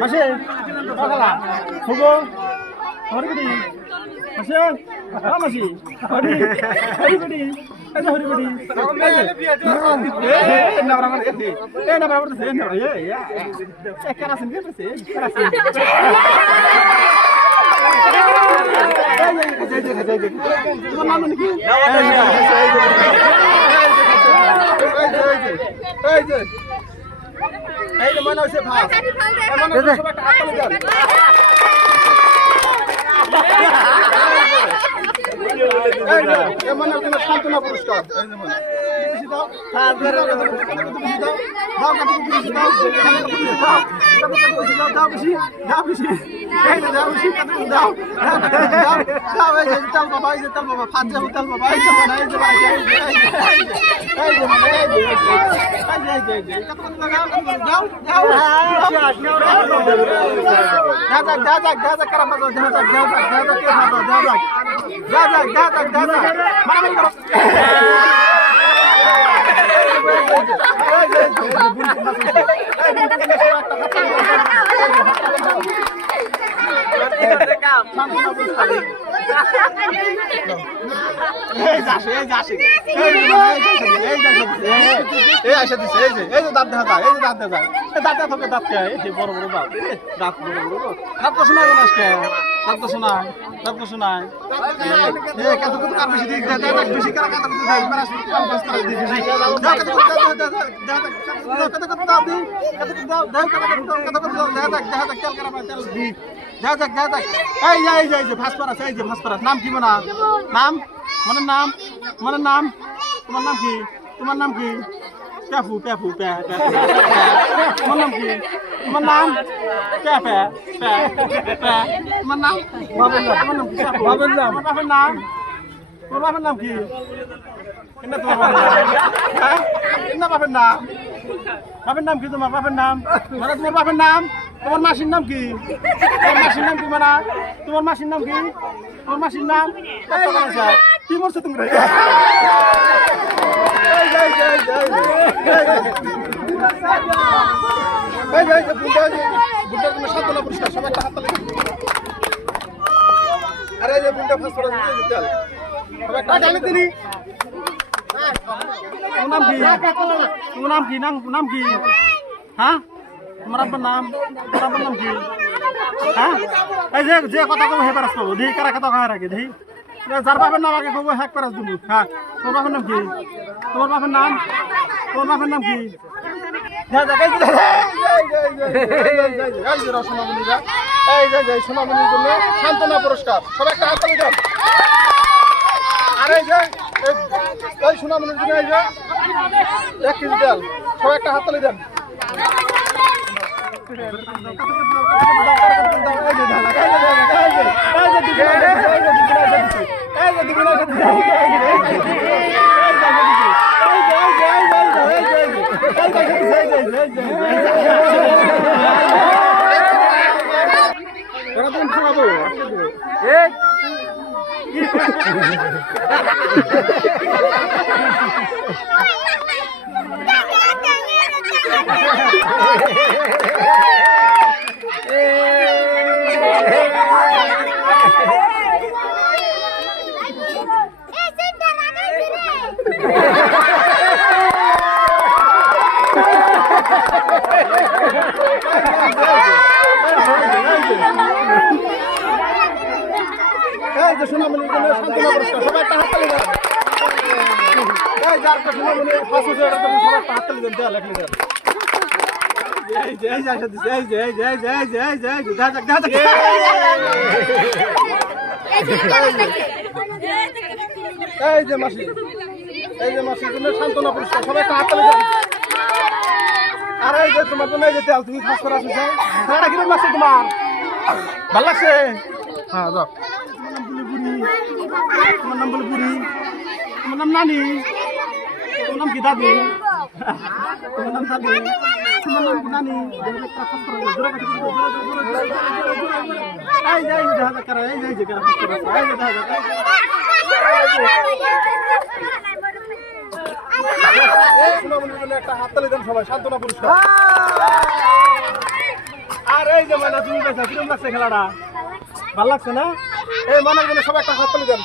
মাসে কালা হবো হরিবড়ি মাসে মাসি হরি হরিবড়ি আচ্ছা হরিবড়ি না বরাবর এ না বরাবর সে না এ কেরাসিন কেরাসিন তোমার নাম কি এই যে মনে হচ্ছে ভাই মনে হচ্ছে সব একটা হাত তালি দেন এই মনে হচ্ছে সান্তনা পুরস্কার এই যে মনে বেশি দাও হ্যাঁ ধরে দাও কত বেশি দাও দাও বেশি এই দাও বেশি কত দাও দাও এই যে তাল বাবা এই যে তাল বাবা ফাজ যাও তাল বাবা এই যে মনে এই যে ভাই এই যে মনে এই যে কত দাও দাও দাও কারাম দাও মারামারি করো নাম কি মনে নাম মনের নাম মনের নাম তোমার নাম কি তোমার নাম কি প্যাফু প্যাফু প্যা তোমার নাম কি তোমার নাম প্যা প্যা প্যা প্যা তোমার নাম তোমার নাম কি বাবার নাম তোমার বাবার নাম কি তোমার বাবার নাম বাবার নাম কি তোমার বাবার নাম মানে তোমার বাবার নাম তোমার মাসির নাম কি তোমার মাসির নাম কি মানে তোমার মাসির নাম কি তোমার মাসির নাম কি বলছো তুমি সান্তনা পুরস্কার সবাই হাত তালি আরে যে বুনটা ফাঁস করে দিলি নাম কি তোমার নাম কি নাম কি হ্যাঁ তোমার আব্বার নাম তোমার আব্বার নাম কি হ্যাঁ এই যে কথা কব হে পারাস পাবো দেই কারা কথা কয় রাখে দেই যার বাপের নাম আগে কব হ্যাক পারাস তুমি হ্যাঁ তোমার বাপের নাম কি তোমার বাপের নাম কি সোনামণির জন্য সান্তনা পুরস্কার সবাই একটা হাত তালি দেন আর এই যে এই সোনামণির জন্য এই যে 1 কেজি তেল সবাই একটা হাত তালি দেন সোনামণির জন্য সান্তনা পুরস্কার সবাই একটা হাত তালি দেন যার সোনামণি ফাঁসি সবাই একটা হাত তালি দেন দেওয়া লেখলি দেন এই যে মাসির জন্য সান্তনা পুরস্কার সবাই একটা হাত তালি দেন আর এই যে তোমার জন্য এই যে তেল তুমি ফাঁস করা আছে কিরকম লাগছে তোমার ভাল লাগছে হ্যাঁ যাও তোমার নাম বলে বুড়ি তোমার নাম নানি তোমার নাম কি দাদি তোমার নাম দাদি তোমার নাম কি নানি এই যে দেখা একটা হাততালি দেন সবাই, সান্ত্বনা পুরস্কার। আর এই যে মানে তুমি কিরকম লাগছে খেলাটা? ভালো লাগছে না? এই মনের জন্য সবাই একটা হাততালি দেন।